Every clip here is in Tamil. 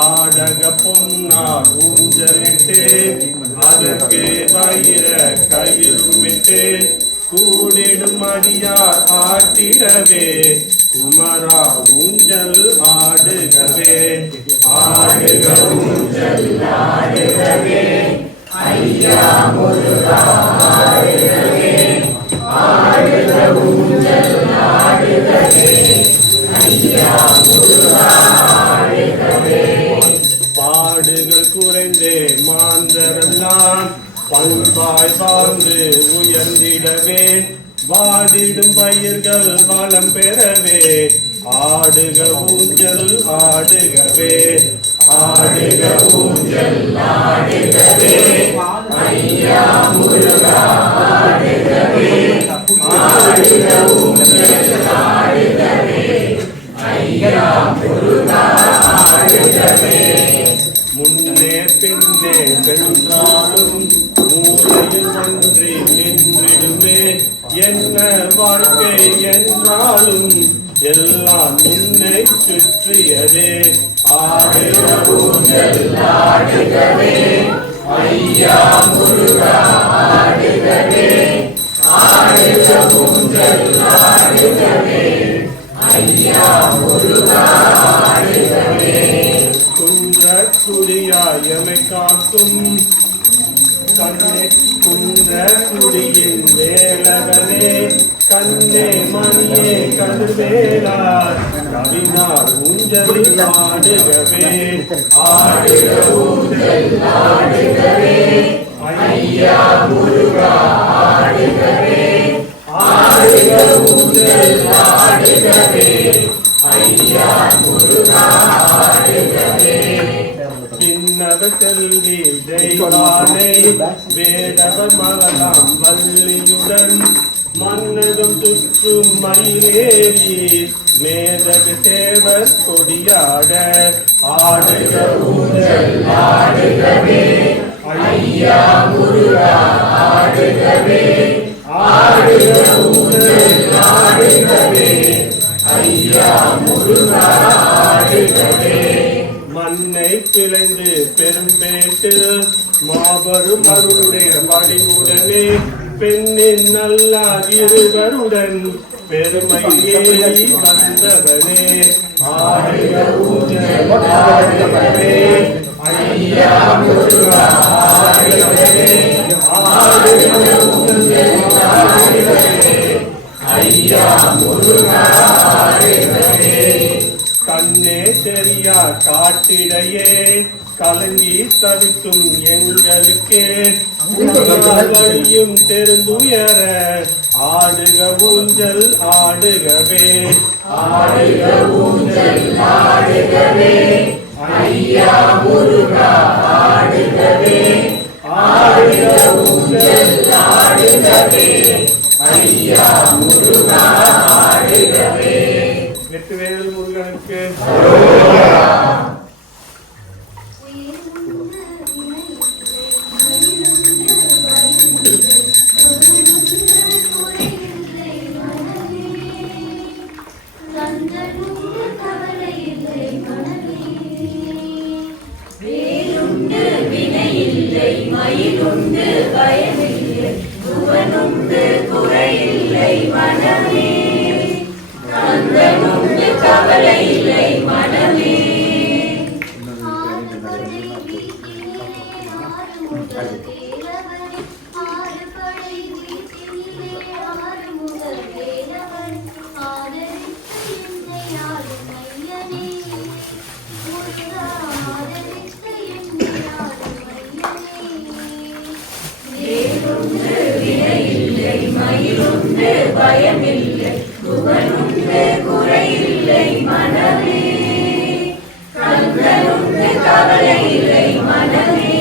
ஆடக பொன்னார் ஊஞ்சலிட்டு அதற்கு வைர கயிறுமிட்டு கூடிடும் அடியார் ஆட்டிடவே குமரா ஊஞ்சல் ஆடுகவே ஆடுக ஊஞ்சல் ஆடுகவே ஐயா முருகா ஆடுகவே ஆடுக ஊஞ்சல் ஆடுகவே ஐயா முருகா ஆடுகவே பாடுகள் குறைந்தே மாந்தரெல்லாம் பண்பாய் வாழ்ந்து உயர்ந்திடவே வாடிடும் பயிர்கள் வளம் பெறவே ஆடுக ஊஞ்சல் ஆடுகவே ஆடுக ஊஞ்சல் ஆடுகவே ஐயா முருகா ஆடுகவே ஆடுக ஊஞ்சல் ஆடுகவே ஐயா முருகா ஆடுகவே முன்னே பின்னே சென்றாலும் மூலையில் ஒன்றி நின்றிடுமே என்ன வாழ்க்கை என்றாலும் எல்லாம் முன்னை சுற்றியதே ஆடுக ஊஞ்சல் ஆடுகவே ஐயா முருகா ஆடுகவே ஆடுக ஊஞ்சல் ஆடுகவே ஐயா முருகா ஆடுகவே குடியாய் எமை காக்கும் கண்ணே குன்ற குடியின் வேலவனே கண்ணே மணியே கருவேலார் கவினார் ஊஞ்சலில் ஆடுகவே ஆடுக ஊஞ்சல் ஆடுகவே ஐயா முருகா ஆடுகவே ஆடுக ஊஞ்சல் ஆடுகவே ஐயா முருகா ஆடுகவே பின்னவ செல்வி தெய்வானை வேடவ மகளாம் வள்ளியுடன் மன்னகம் சுற்றும் மயிலேறி மேதக தேவர் கொடியாட ஆடுக ஊஞ்சல் ஆடுகவே ஐயா முருகா ஆடுகவே ஆடுக ஊஞ்சல் ஆடுகவே ஐயா முருகா ஆடுகவே மண்ணை பிளந்து பெரும்பேட்டில் மாபெரும் அருளுடைய படிவுடனே பெண்ணின் நல்லார் இருவருடன் பெருமை ஏறி வந்தவனே ஆடுக ஊஞ்சல் ஆடுகவே ஐயா முருகா ஆடுகவே ஆடுக ஊஞ்சல் ஆடுகவே ஐயா முருகா ஆடுகவே கண்ணே தெரியா காட்டிடையே கலங்கி தவிக்கும் எங்களுக்கே வழியும் தெரிந்துயர ஆடுக ஊஞ்சல் ஆடுகவே ஆடுக ஊஞ்சல் ஆடுகவே ஐயா முருகா ஆடுகவே ஆடுக ஊஞ்சல் ஆடுகவே ஐயா முருகா ஆடுகவே வெற்றிவேல் முருகனுக்கு வேலுண்டு வினையில்லை மயிலுண்டு பயமில்லை புவனுண்டு குறையில்லை மனமே கந்தனுண்டு கவலை இல்லை மனமே வேலுண்டு வினையில்லை மயிலுண்டு பயமில்லை புகழுண்டு குறையில்லை மனமே கந்தனுண்டு கவலை இல்லை மனமே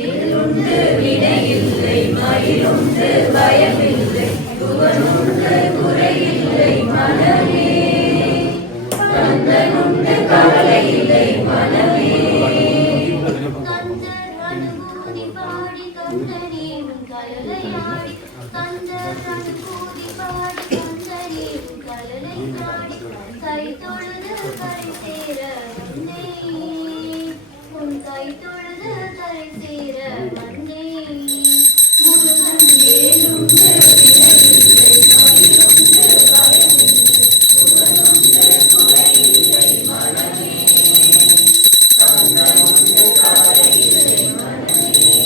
ஏழுண்டு வினையில்லை மயிலுண்டு பயமில்லை புகழுண்டு குறையில்லை மனமே கந்தனுண்டு கவலையில்லை மனமே கந்தர் அனுபூதி பாடி கந்தனேவும் கலலையாடி கந்தர் அனுபூதி பாடி கந்தனேவும் கலலையாடி கை தொழுது கரை சேர வந்தேன் உன் கை தொழுது கரை சேர வந்தேன் முருகன் ஏழுண்டு வினையில்லை மயிலுண்டு பயமில்லை புகழுண்டு குறையில்லை மனமே கந்தனுண்டு கவலையில்லை மனமே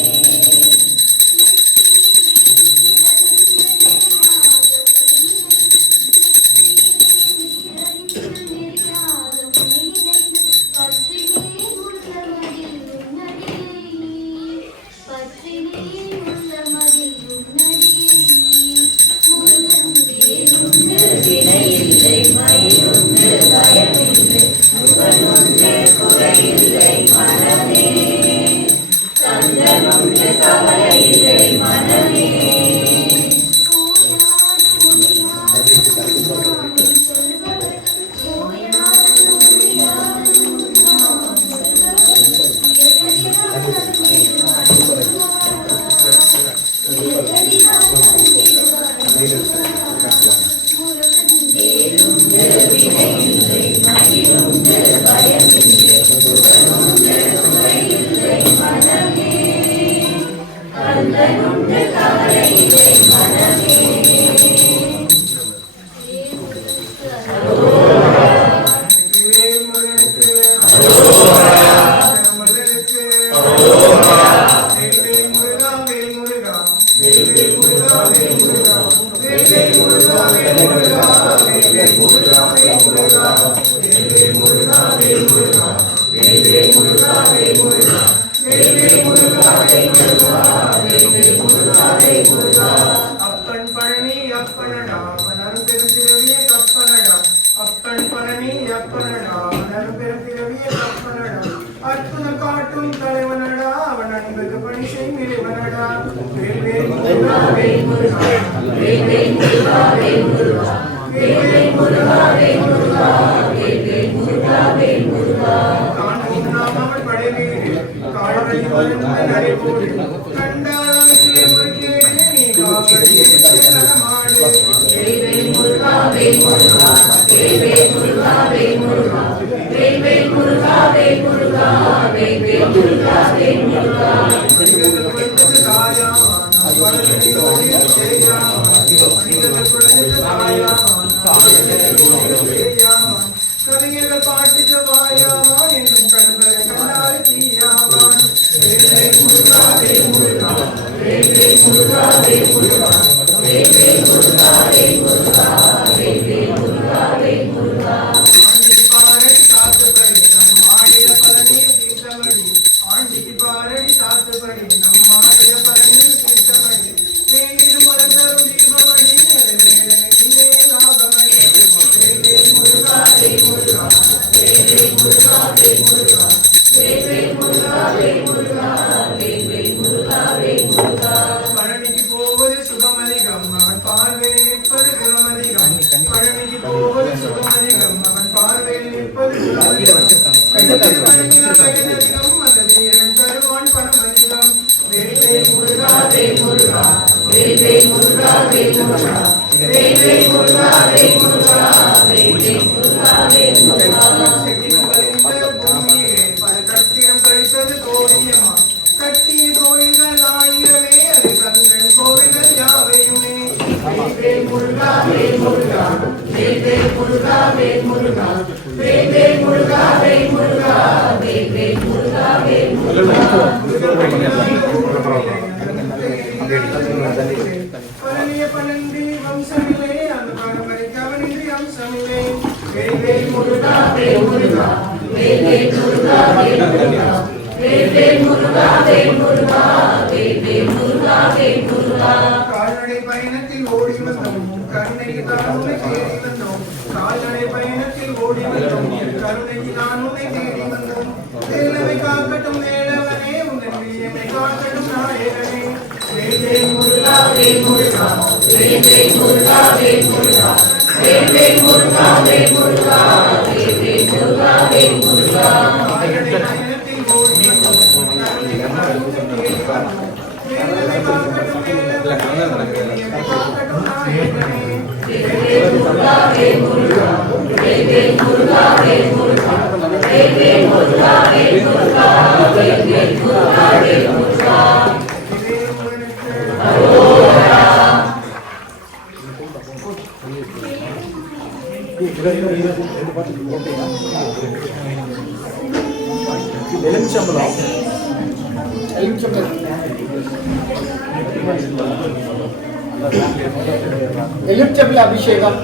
வினையில்லை மயிலுண்டு பயமில்லை புகழுண்டு குறையில்லை மனமே கந்தனுண்டு கவலையில்லை மனமே ஏழுண்டு வினையில்லை மயிலுண்டு பயமில்லை புகழுண்டு குறையில்லை மனமே கந்தனுண்டு கவலையில்லை மனமே அப்பன் பழனி அப்பனடா மலர் பெருந்திரவிய கப்பனடா அப்பன் பழனி அப்பனடா மலர் பெருந்திரவிய கப்பனடா அற்புத காட்டும் தலைவனடா அவன் அன்பது பணி செய்வனடா வேல்வேல் முருகா வேல் முருகா வேல்வேல் முருகா வேல் முருகா வேல்வேல் முருகா வேல் முருகா வேல்வேல் முருகா வேல் முருகா காணும் நாமவன் படைவீடு கால்வழி மருந்து நடைபோடு கண்டாளனுக்கு முறுக்கேடு நீ காவடியே நலமாடு வேல்வேல் முருகா வேல் முருகா வேல்வேல் முருகா வேல் முருகா வேல்வேல் முருகா வேல் முருகா வேல்வேல் முருகா வேல் முருகா கவிஞர்கள் பாட்டுக்கு வாயாவான் என்றும் கண்பரை கண்டால் தீயாவான் முருகா வேல் முருகா வேல் வேல் முருகா வேல் முருகா கால்நடை பயணத்தில் ஓடி வந்தோம் கருணைக்கு தான் உன்னை தேடி வந்தோம் கால்நடை பயணத்தில் ஓடி வந்தோம் கருணைக்கு தான் உன்னை தேடி வந்தோம் வேலவை காக்கட்டும் வேலவனே உன்னை விழியமை காக்கட்டும் நாயகனே வேல் வேல் முருகா வேல் முருகா வேல் வேல் முருகா வேல் முருகா வேல் வேல் முருகா வேல் முருகா வேல் வேல் முருகா வேல் முருகா கால்நடை பயணத்தில் ஓடி வந்தோம் கருணைக்கு தான் உன்னை தேடி வந்தோம் வேலவை காக்கட்டும் வேலவனே விழியமை காக்கட்டும் நாயகனே வேல் முருகா வேல் முருகா வேல் வேல் முருகா வேல் முருகா வேல் வேல் முருகா வேல் முருகா வேல் வேல் முருகா வேல் முருகா எலுமிச்சம்பழ அபிஷேகம்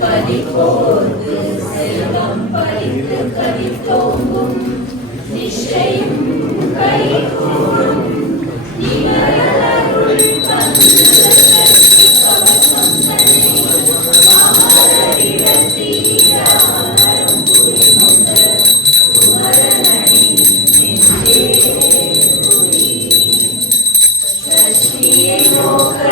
பதிப்போர்க்கு செல்வம் பறித்து கழித்தோங்கும் நிச்சயம் கைகூடும் நிகழருள் தந்து கவசம் தன்னை அமரரிடத்தீர அமரம் புரிந்த குமரனடி நெஞ்சே புரி சஷ்டியை நோக்க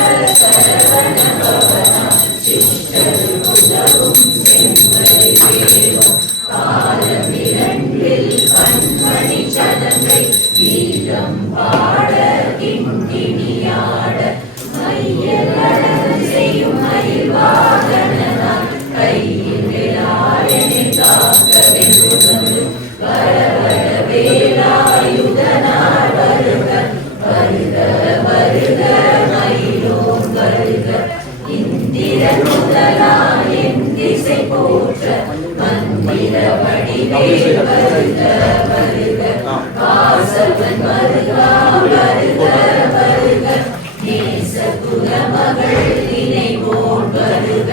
சரவண பவனா சிஷ்டர் உதவும் செம்பை வேலும் காலமிரண்டில் கண்மணி சதங்கை கீதம் பாட கிண்டினியாட மையலடல் செய்யும் மயில்வாகனாய் கையில் வேலாயனை காக்க வென்று வரவர வேலாயுதனார் வருக வருக வருக மயிலோன் வருக இந்திர முதலா என் திசை போற்ற மந்திர வடிவேல் வருக வருக வாசவன் வருக வருக வருக நேச குலமகள் இணைவோன் வருக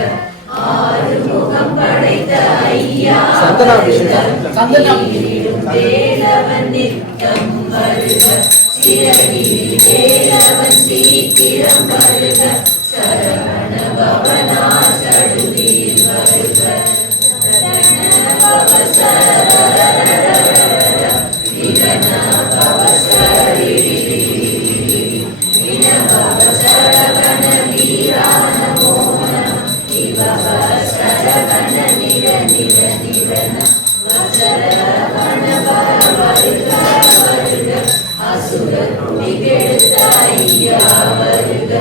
ஆறுமுகம் படைத்த ஐயா சந்தனாபிஷேகம் வேலவன் நித்தம் வருக சிறகில் வேலவன் சீக்கிரம் வருக சரவண பவனா சடுதியில் வருக ரண பவசர விரண பவசரி வின பவசரவண வீரான மோன இவவ சரவண நிர நிர நிரன வசரவண வருக வருக அசுர குடிகெடுத்த ஐயா வருக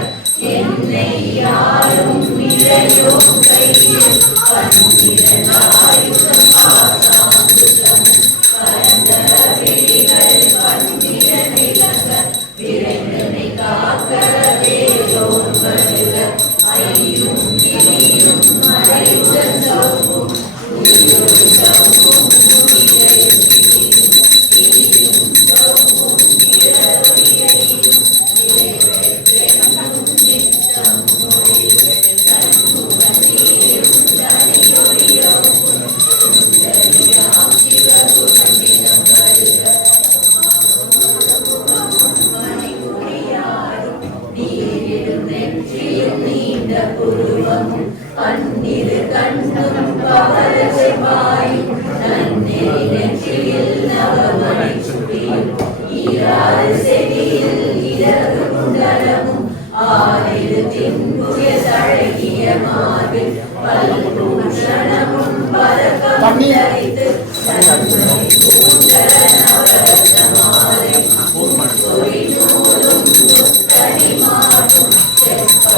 என்னை யாரும் இளையோ கையில் பன்னிரண்டாயுதம் ஆசாங்குதம் பரந்த வெளிகள் பன்னிர நிலங்க விரைந்தனை காக்க வேலோன் வருக ஐயும் கிளியும் மறைவுடன் சௌவும் உயிரும் சௌவும் உயிரையும் கிளியும் சௌவும் இரவியையும் பன்னிரு கண்ணும் பவர செவ்வாயும் நன்னெறி நெற்றியில் நவமணி சுட்டியும் ஈராறு செடியில் இரவு குண்டலமும் ஆறிரு தின்புய தழகிய மார்பில் பல்பூஷணமும் பரகம் தரித்து சன்னதி பூண்ட நவரத்ன மாலை பொறி நூலும் முத்தடி மாற்றும் செப்ப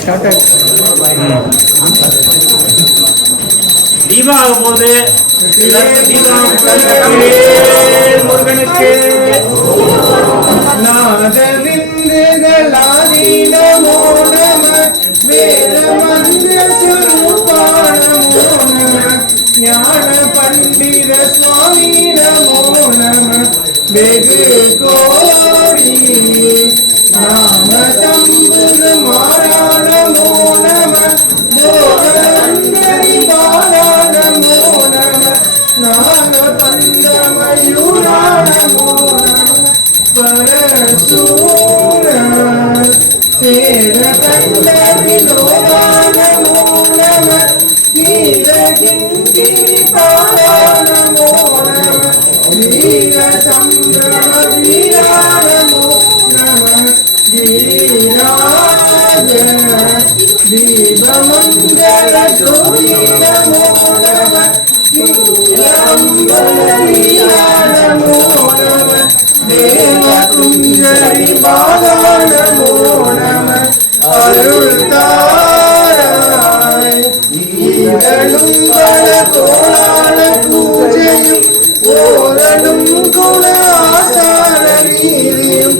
Started. தீபாவளி போது முருகனுக்கு நாதவிந்துகளாதீனமோ நம வேத மந்திர சுரூபாணமோ நம ஞான பண்டித சுவாமி நமோ நம வெகு கோடி நாம சம்புத மாராணமோ நம கோகந்தரி பாலாணமோ நம நாக பந்தமயூராணமோ நம பரசூர சேர கண்ட வினோதானமோ நம கீரகிரி பாலாணமோ நம வீர சம்பிரம வீராணமோ நம வீராஜ தீபமங்கல ஜோதி நமோ நம வீராம்பலீலானமோ நம தேவ குஞ்சரி பாலானமோ நம அருள் தாராய் ஈரலும் பல கோளான பூஜையும் ஓரலும் குண ஆசார நீதியும்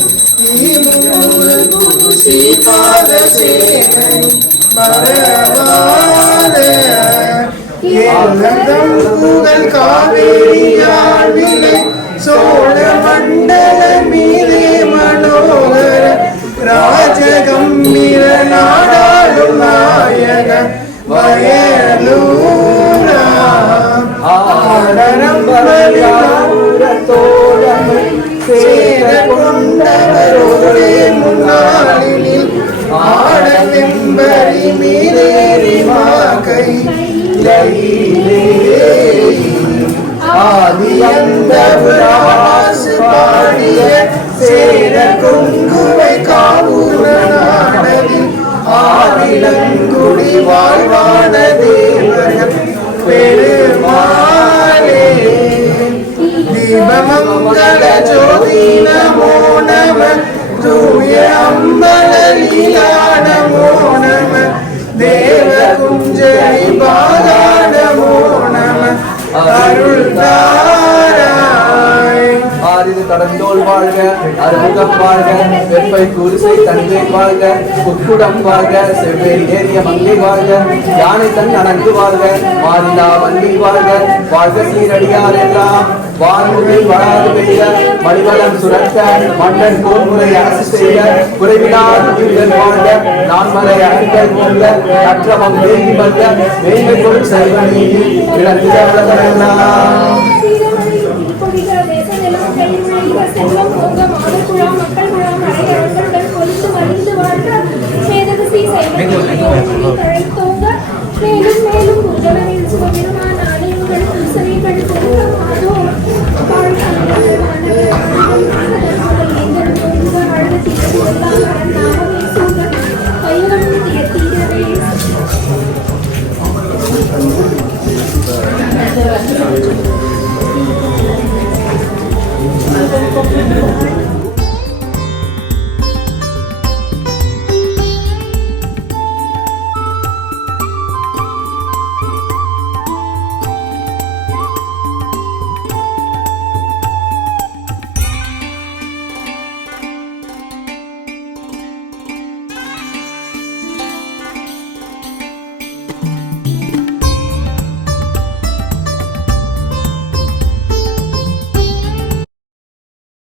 சீபாத சேவையும் மரவாத ஏழகம் புகழ் காவேரியாள் விலை சோழ மண்டல மீதே மனோகர ராஜகம்பீர நாடாளும் நாயக வயலூரா ஆடரம் சேர கொண்டவரோடே முன்னாளில் ஆட வெம்பரி மீதேறி மாகை ஆதி அந்த விராசு பாடிய சேர கொங்குவை காவூர நாடலில் ஆவிலங்குடி வாழ்வான தேவர்கள் பெருமாளே தீபமங்கல ஜோதி நமோ நம தூய அம்பல லீலா நமோ நம தேவ குஞ்சரி பாலா நமோ நம அருள் தாராய் ஆரிது கடந்தோள் வாழ்க அருமுகம் வாழ்க வெப்பை குருசை தந்தை வாழ்க குக்குடம் வாழ்க செவ்வேல் ஏறிய மங்கை வாழ்க யானை தன் அணங்கு வாழ்க மாறிலா வண்டி வாழ்க வாழ்க சீரடியார் எல்லாம் வான்முறை வராது பெய்ய மணிவளம் சுரக்க மன்னன் கோன்முறை அரசு செய்ய குறைவிலாத உயிர்கள் வாழ்க நான்மலை அகங்கள் போங்க கற்றவம் தேங்கி வந்த மேன்மை பொருள் செல்வ நீதி விளங்குதெல்லாம் செல்வம் போங்க மாதக்குழாம் மக்கள் குழாம் அடையாளங்களுடன் கொலுத்து வலிந்து வாழ்க சேதகசி தழைத்தோங்க மேலும் மேலும் முதலவில் சுபவிருமான ஆலயங்கள் பூசணிகள் போங்க மாதோ Thank you.